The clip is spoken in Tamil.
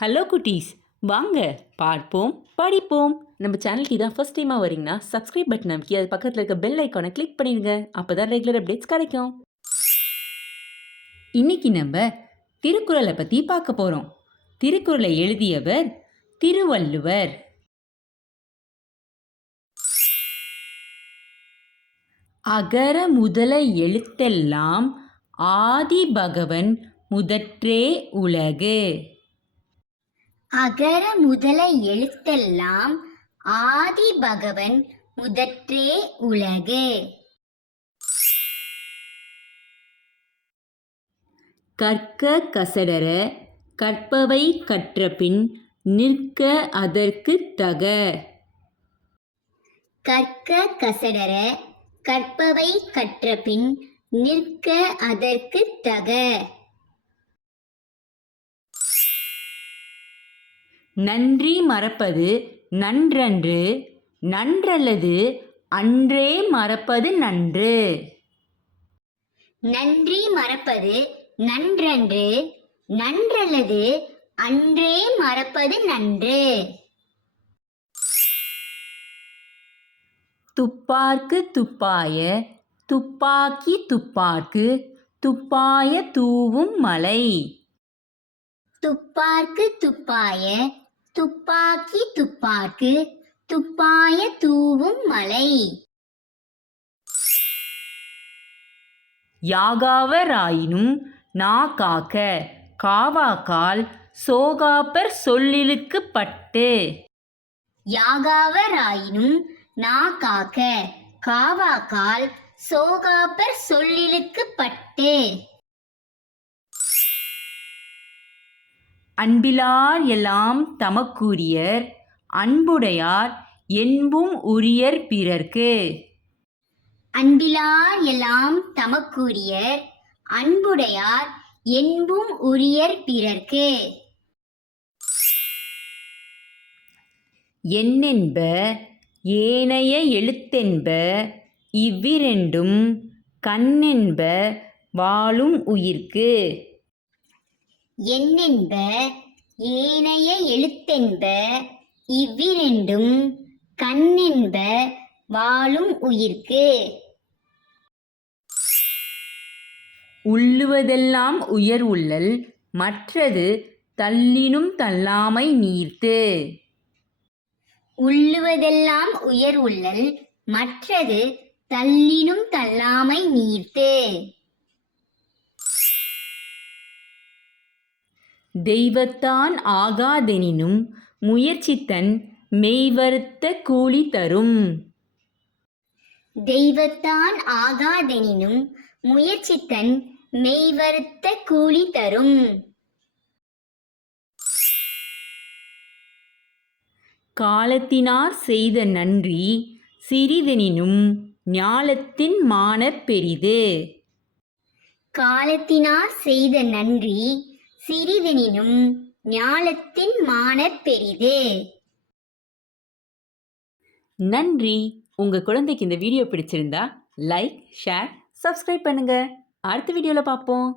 ஹலோ குட்டீஸ், வாங்க பார்ப்போம் படிப்போம். நம்ம சேனலுக்கு இதான் ஃபர்ஸ்ட் டைமாக வரீங்கன்னா சப்ஸ்கிரைப் பட்டன் அமைக்கி அது பக்கத்தில் இருக்க பெல் ஐக்கானை கிளிக் பண்ணிடுங்க. அப்போ தான் ரெகுலர் அப்டேட்ஸ் கிடைக்கும். இன்னைக்கு நம்ம திருக்குறளை பற்றி பார்க்க போகிறோம். திருக்குறளை எழுதியவர் திருவள்ளுவர். அகர முதல எழுத்தெல்லாம் ஆதி பகவன் முதற்றே உலகு. அகர முதல எழுத்தெல்லாம் ஆதி பகவன் முதற்றே உலகு. கற்க கசடர கற்பவை கற்றபின் நிற்க அதற்கு தக. கற்க கசடர கற்பவை கற்றபின் நிற்க அதற்கு தக. நன்றி மறப்பது நன்றன்று, நன்றல்லது அன்றே மறப்பது நன்று. நன்றி மறப்பது நன்றன்று, நன்றல்லது அன்றே மறப்பது நன்று. துப்பார்க்கு துப்பாய துப்பாக்கி துப்பார்க்கு துப்பாய தூவும் மலை. துப்பார்க்கு துப்பாய துப்பாக்கி துப்பார்க்கு துப்பாய தூவும் மலை. யாகாவராயினும் நா காக்க காவாக்கால் சோகாப்பர் சொல்லிலுக்கு பட்டு. யாகாவராயினும் நா காக்க காவாக்கால் சோகாப்பர் சொல்லிலுக்கு பட்டு. அன்பிலார் எல்லாம் தமக்குரியர் அன்புடையார் என்பும் உரியர் பிறர்க்கு. அன்பிலார் எல்லாம் தமக்குரியர் அன்புடையார் என்பும் உரியர் பிறர்க்கு. எண்ணென்ப ஏனைய எழுத்தென்ப இவ்விரண்டும் கண்ணென்ப வாழும் உயிர்க்கு. எண்ணென்ப ஏனைய எழுத்தென்ப இவ்விரண்டும் கண்ணென்ப வாழும் உயிர்க்கு. உள்ளுவதெல்லாம் உயர் உள்ளல் மற்றது தள்ளினும் தள்ளாமை நீர்த்து. உள்ளுவதெல்லாம் உயர் உள்ளல் மற்றது தள்ளினும் தள்ளாமை நீர்த்து. தெய்வத்தான் ஆகாதெனினும் முயற்சித்தன் மெய்வருத்த கூலி தரும். தெய்வத்தான் ஆகாதெனினும் முயற்சித்தன் மெய்வருத்த கூலி தரும். காலத்தினார் செய்த நன்றி சிறிதெனினும் ஞாலத்தின் மானப் பெரிது. காலத்தினார் செய்த நன்றி சிறிதெனினும் ஞாலத்தின் மானப் பெரிது. நன்றி. உங்கள் குழந்தைக்கு இந்த வீடியோ பிடிச்சிருந்தா லைக், ஷேர், சப்ஸ்கிரைப் பண்ணுங்க. அடுத்த வீடியோவில் பார்ப்போம்.